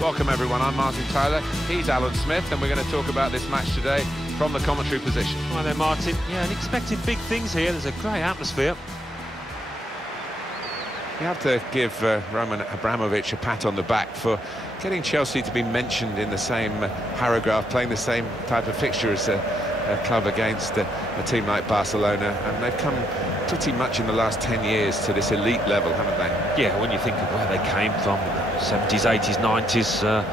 Welcome everyone, I'm Martin Tyler, he's Alan Smith, and we're going to talk about this match today from the commentary position. Hi there, Martin. Yeah, and expecting big things here. There's a great atmosphere. You have to give Roman Abramovich a pat on the back for getting Chelsea to be mentioned in the same paragraph, playing the same type of fixture as a club against a team like Barcelona, and they've come pretty much in the last 10 years to this elite level, haven't they? Yeah, when you think of where they came from, 70s, 80s, 90s,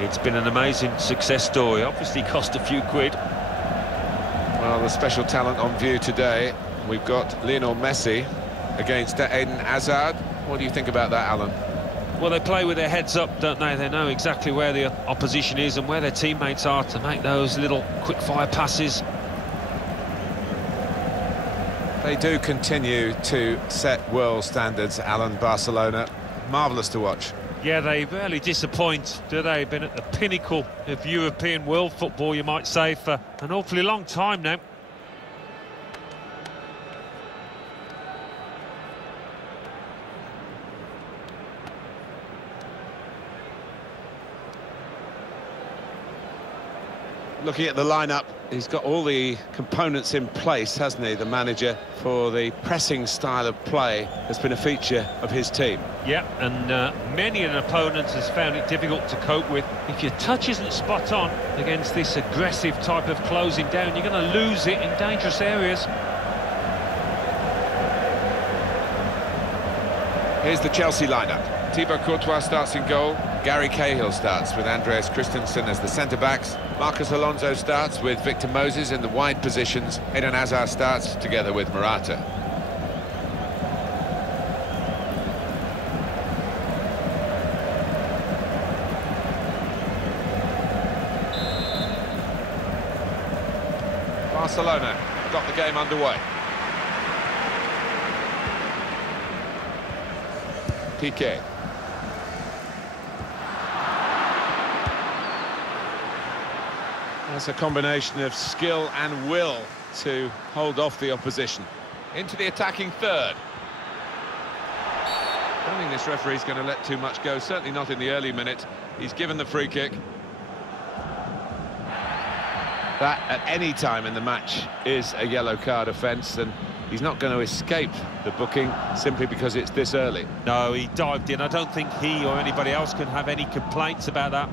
it's been an amazing success story. Obviously cost a few quid. Well, the special talent on view today, we've got Lionel Messi against Eden Hazard. What do you think about that, Alan? Well, they play with their heads up, don't they? They know exactly where the opposition is and where their teammates are to make those little quick-fire passes. They do continue to set world standards, Alan, Barcelona. Marvellous to watch. Yeah, they rarely disappoint, do they? Been at the pinnacle of European world football, you might say, for an awfully long time now. Looking at the lineup, he's got all the components in place, hasn't he, the manager, for the pressing style of play that's been a feature of his team. Yeah, and many an opponent has found it difficult to cope with. If your touch isn't spot on against this aggressive type of closing down, you're going to lose it in dangerous areas. Here's the Chelsea lineup. Thibaut Courtois starts in goal. Gary Cahill starts with Andreas Christensen as the centre-backs. Marcos Alonso starts with Victor Moses in the wide positions. Eden Hazard starts together with Morata. Barcelona got the game underway. Piqué. That's a combination of skill and will to hold off the opposition. Into the attacking third. I don't think this referee's going to let too much go, certainly not in the early minute. He's given the free kick. That, at any time in the match, is a yellow card offence, and he's not going to escape the booking simply because it's this early. No, he dived in. I don't think he or anybody else can have any complaints about that.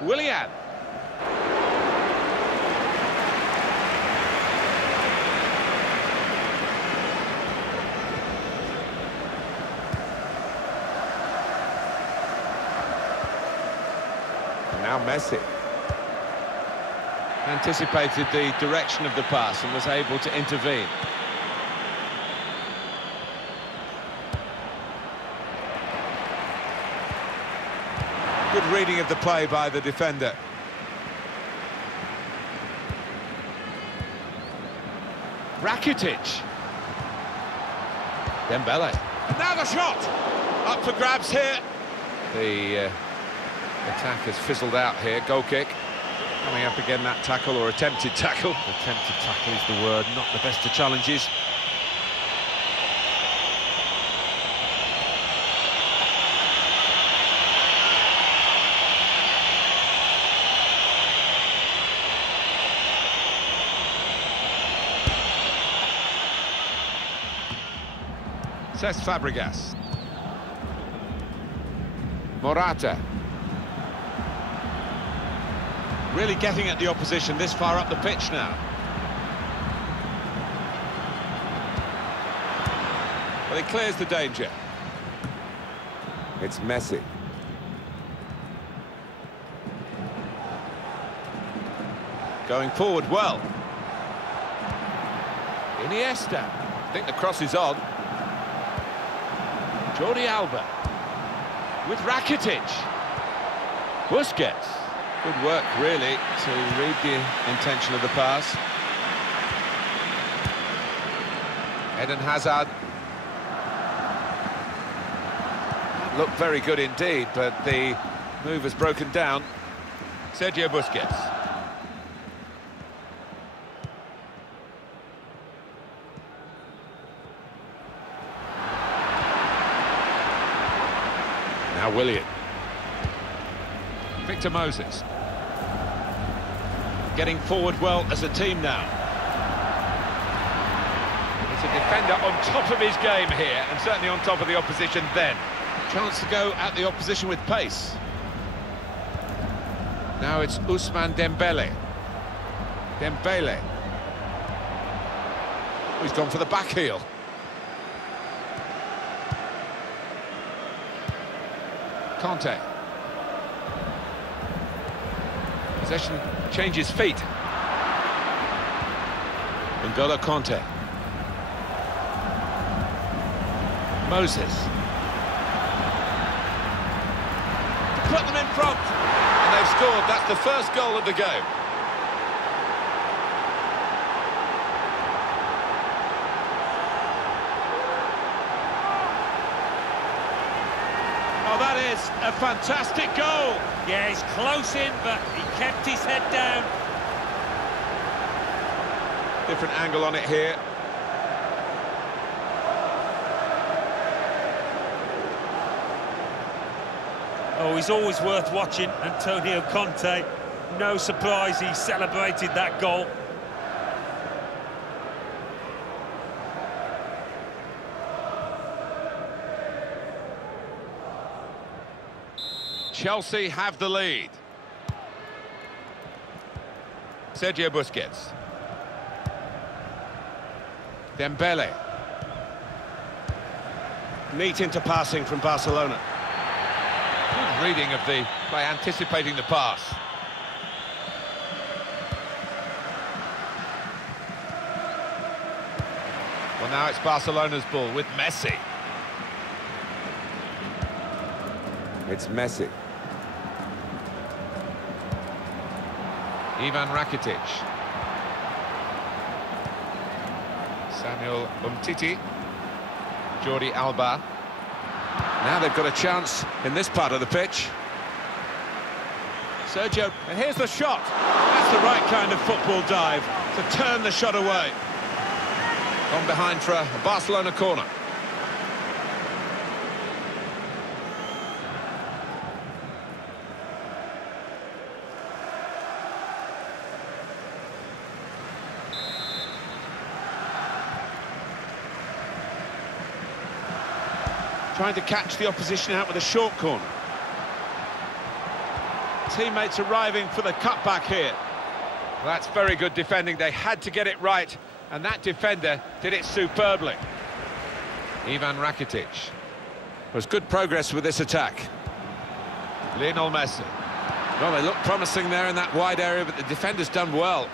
Willian. Now Messi. Anticipated the direction of the pass and was able to intervene. Good reading of the play by the defender. Rakitic. Dembele. And now the shot! Up for grabs here. The attack has fizzled out here. Goal kick. Coming up again, that tackle, or attempted tackle. Attempted tackle is the word, not the best of challenges. Cesc Fabregas. Morata. Really getting at the opposition this far up the pitch now. Well, he clears the danger. It's Messi. Going forward well. Iniesta. I think the cross is on. Jordi Alba with Rakitic. Busquets. Good work, really, to read the intention of the pass. Eden Hazard. Looked very good indeed, but the move has broken down. Sergio Busquets. Now Willian. Victor Moses. Getting forward well as a team now. It's a defender on top of his game here, and certainly on top of the opposition then. Chance to go at the opposition with pace. Now it's Ousmane Dembele. Dembele. Oh, he's gone for the back heel. Conte. Possession changes feet. N'Golo Conte. Moses. Put them in front. And they've scored. That's the first goal of the game. Oh, that is a fantastic goal. Yeah, he's close in, but he kept his head down. Different angle on it here. Oh, he's always worth watching, Antonio Conte. No surprise he celebrated that goal. Chelsea have the lead. Sergio Busquets. Dembele. Neat into passing from Barcelona. Good reading of the play, anticipating the pass. Well, now it's Barcelona's ball with Messi. It's Messi. Ivan Rakitic. Samuel Umtiti. Jordi Alba. Now they've got a chance in this part of the pitch. Sergio, and here's the shot. That's the right kind of football dive to turn the shot away. On behind for a Barcelona corner. Trying to catch the opposition out with a short corner. Teammates arriving for the cutback here. Well, that's very good defending. They had to get it right, and that defender did it superbly. Ivan Rakitic. There's good progress with this attack. Lionel Messi. Well, they look promising there in that wide area, but the defender's done well.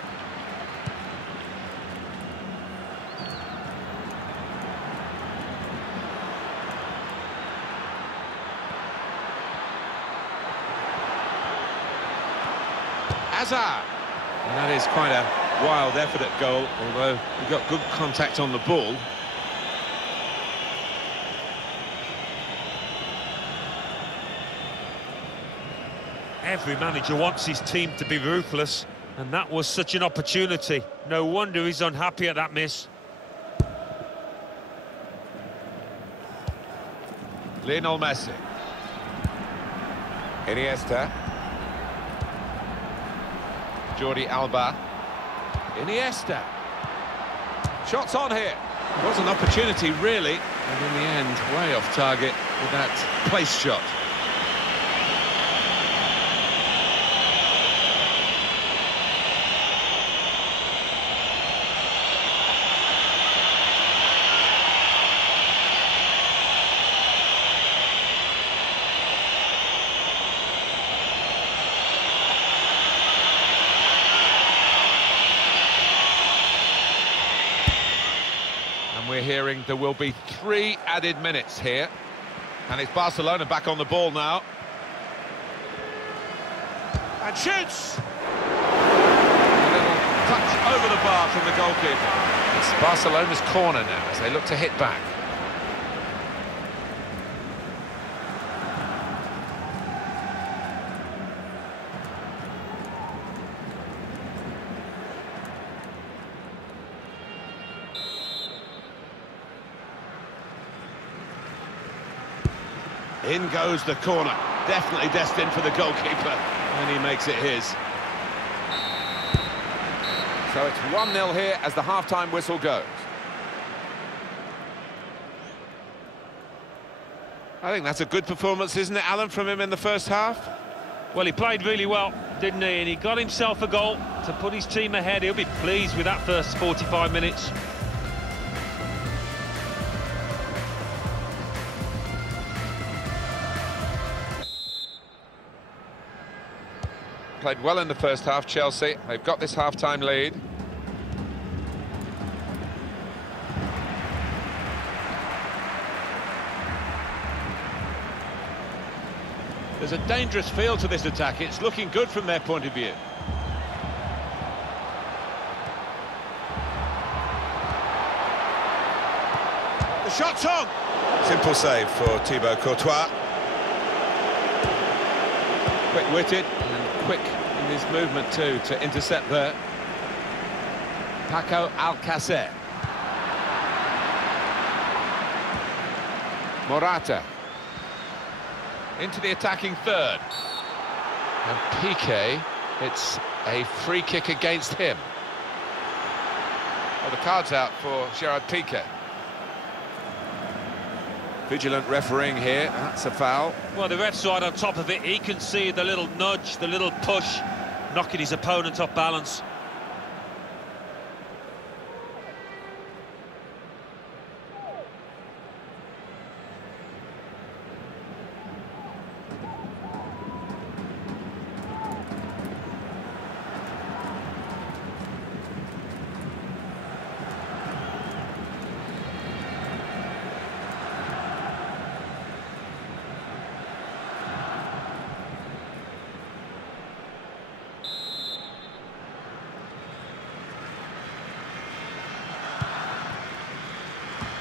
Hazard. And that is quite a wild effort at goal, although he got good contact on the ball. Every manager wants his team to be ruthless, and that was such an opportunity. No wonder he's unhappy at that miss. Lionel Messi. Iniesta. Jordi Alba. Iniesta. Shots on here. It was an opportunity, really. And in the end, way off target with that place shot. We're hearing there will be 3 added minutes here. And it's Barcelona back on the ball now. And shoots! A little touch over the bar from the goalkeeper. It's Barcelona's corner now as they look to hit back. In goes the corner, definitely destined for the goalkeeper, and he makes it his. So it's 1-0 here as the half-time whistle goes. I think that's a good performance, isn't it, Alan, from him in the first half? Well, he played really well, didn't he? And he got himself a goal to put his team ahead. He'll be pleased with that first 45 minutes. Played well in the first half, Chelsea. They've got this half-time lead. There's a dangerous feel to this attack. It's looking good from their point of view. The shot's on! Simple save for Thibaut Courtois. Quick-witted and quick in his movement too to intercept there. Paco Alcacer. Morata. Into the attacking third. And Piqué, it's a free kick against him. Well, the card's out for Gerard Piqué. Vigilant refereeing here, that's a foul. Well, the ref's right on top of it. He can see the little nudge, the little push, knocking his opponent off balance.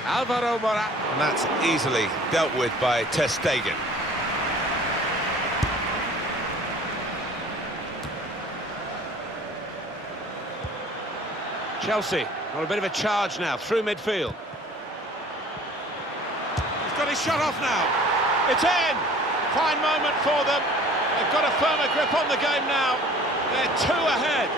Alvaro Morata. And that's easily dealt with by Ter Stegen. Chelsea on a bit of a charge now, through midfield. He's got his shot off now. It's in! Fine moment for them. They've got a firmer grip on the game now. They're 2 ahead.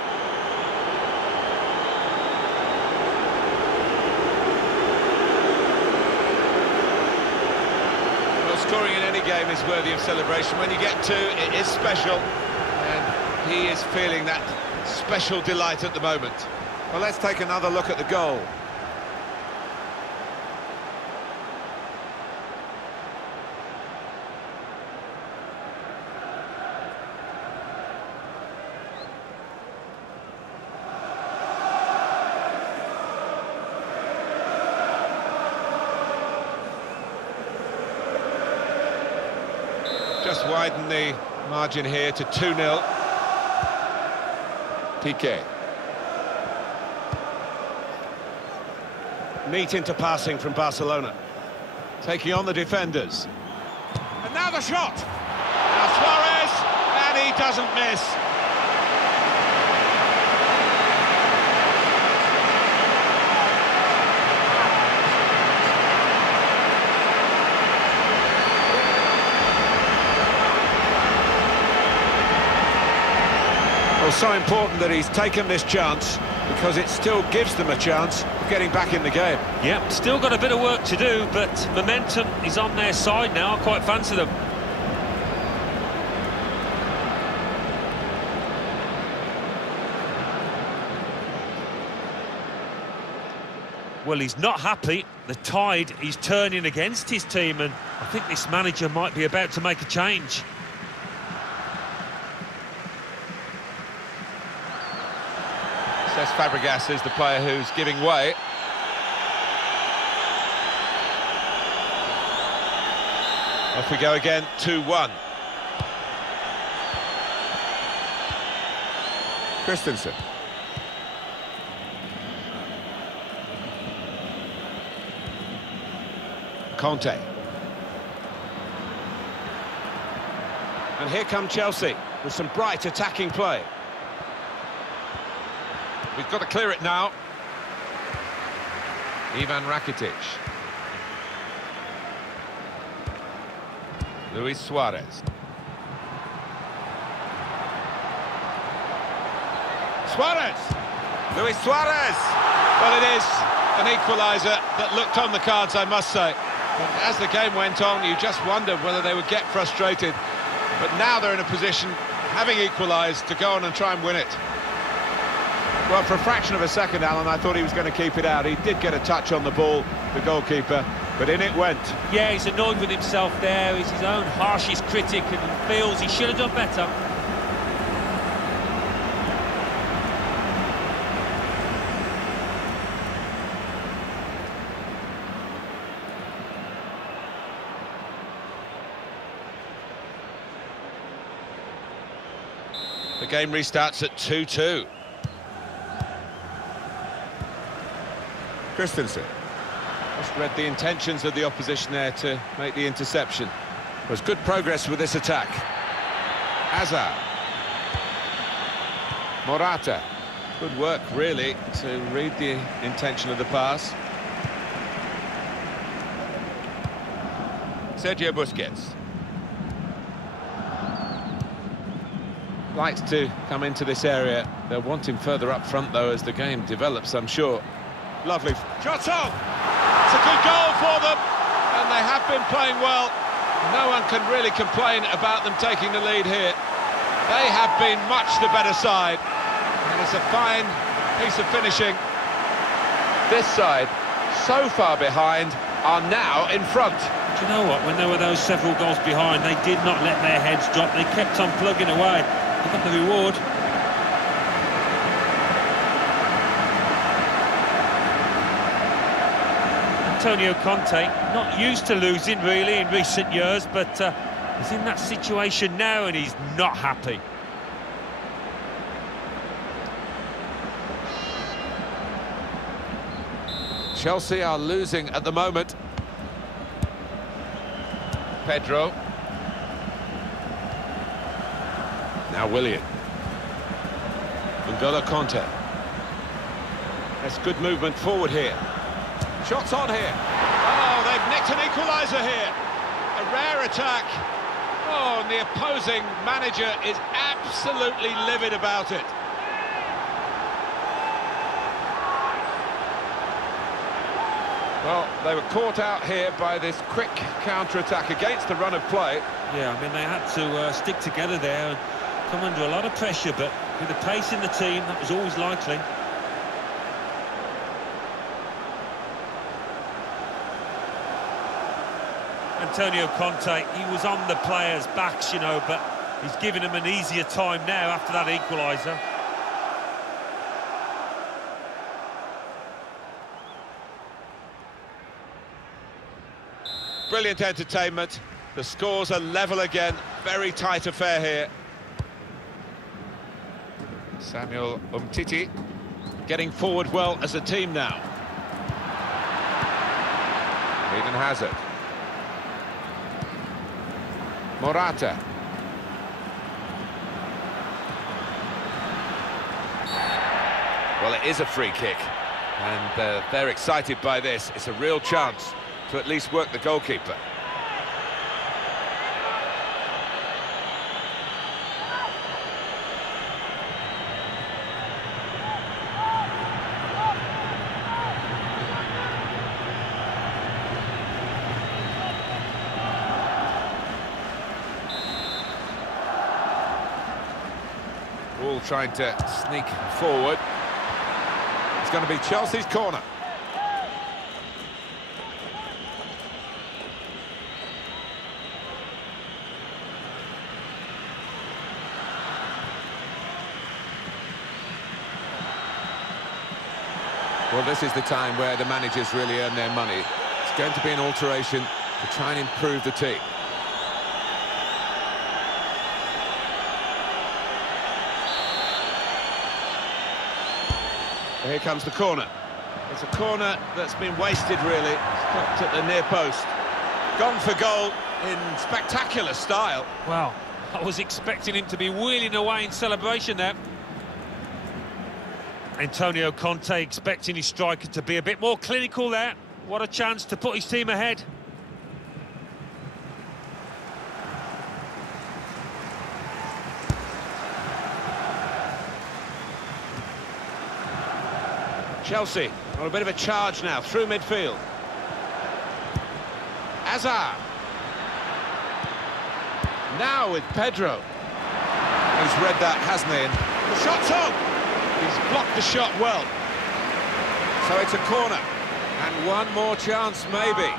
Scoring in any game is worthy of celebration. When you get 2, it is special, and he is feeling that special delight at the moment. Well, let's take another look at the goal. Just widen the margin here to 2-0. Piqué. Neat into passing from Barcelona. Taking on the defenders. And now the shot! Now Suarez, and he doesn't miss. Well, so important that he's taken this chance, because it still gives them a chance of getting back in the game. Yep, still got a bit of work to do, but momentum is on their side now. I quite fancy them. Well, he's not happy. The tide is turning against his team, and I think this manager might be about to make a change. Cesc Fabregas is the player who's giving way. Off we go again, 2-1. Christensen. Conte. And here come Chelsea with some bright attacking play. We've got to clear it now. Ivan Rakitic. Luis Suarez. Suarez! Luis Suarez! Well, it is an equaliser that looked on the cards, I must say. But as the game went on, you just wondered whether they would get frustrated. But now they're in a position, having equalised, to go on and try and win it. Well, for a fraction of a second, Alan, I thought he was going to keep it out. He did get a touch on the ball, the goalkeeper, but in it went. Yeah, he's annoyed with himself there. He's his own harshest critic and feels he should have done better. The game restarts at 2-2. Christensen. Just read the intentions of the opposition there to make the interception. There's good progress with this attack. Hazard. Morata. Good work, really, to read the intention of the pass. Sergio Busquets. Likes to come into this area. They'll want him further up front, though, as the game develops, I'm sure. Lovely. Shot on! It's a good goal for them, and they have been playing well. No one can really complain about them taking the lead here. They have been much the better side, and it's a fine piece of finishing. This side, so far behind, are now in front. Do you know what? When there were those several goals behind, they did not let their heads drop. They kept on plugging away. They got the reward. Antonio Conte, not used to losing really in recent years, but he's in that situation now and he's not happy. Chelsea are losing at the moment. Pedro. Now Willian. N'Golo Conte. That's good movement forward here. Shots on here. Oh, they've nicked an equaliser here. A rare attack. Oh, and the opposing manager is absolutely livid about it. Well, they were caught out here by this quick counter-attack against the run of play. Yeah, I mean, they had to stick together there and come under a lot of pressure, but with the pace in the team, that was always likely. Antonio Conte, he was on the players' backs, you know, but he's given them an easier time now after that equaliser. Brilliant entertainment. The scores are level again. Very tight affair here. Samuel Umtiti getting forward well as a team now. Eden Hazard. Morata. Well, it is a free kick, and they're excited by this. It's a real chance to at least work the goalkeeper. All trying to sneak forward. It's going to be Chelsea's corner. Well, this is the time where the managers really earn their money. It's going to be an alteration to try and improve the team. Here comes the corner. It's a corner that's been wasted, really. Stopped at the near post. Gone for goal in spectacular style. Well, I was expecting him to be wheeling away in celebration there. Antonio Conte expecting his striker to be a bit more clinical there. What a chance to put his team ahead. Chelsea on a bit of a charge now, through midfield. Hazard. Now with Pedro. He's read that, hasn't he? And the shot's on! He's blocked the shot well. So it's a corner. And one more chance, maybe.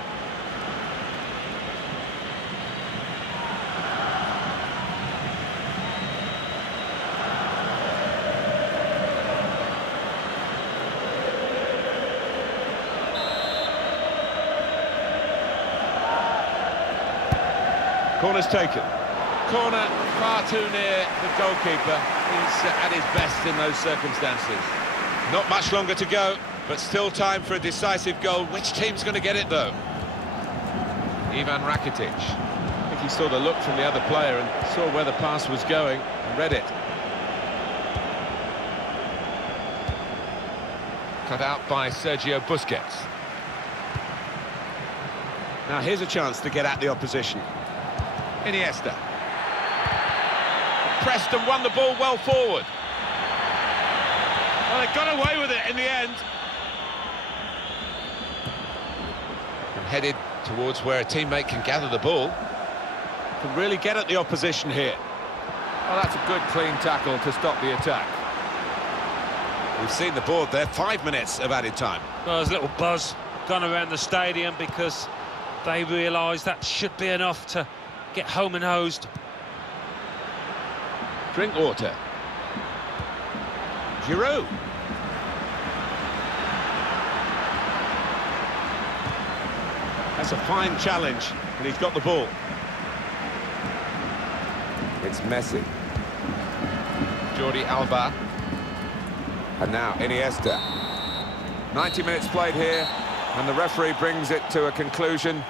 Corner's taken. Corner far too near the goalkeeper. He's at his best in those circumstances. Not much longer to go, but still time for a decisive goal. Which team's going to get it, though? Ivan Rakitic. I think he saw the look from the other player and saw where the pass was going and read it. Cut out by Sergio Busquets. Now here's a chance to get at the opposition. Iniesta. Pressed and won the ball well forward. Well, they got away with it in the end. And headed towards where a teammate can gather the ball. Can really get at the opposition here. Well, that's a good, clean tackle to stop the attack. We've seen the board there, 5 minutes of added time. Well, there's a little buzz gone around the stadium because they realise that should be enough to get home and hosed. Drink water. Giroud. That's a fine challenge, and he's got the ball. It's Messi. Jordi Alba. And now Iniesta. 90 minutes played here, and the referee brings it to a conclusion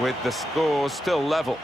with the scores still level.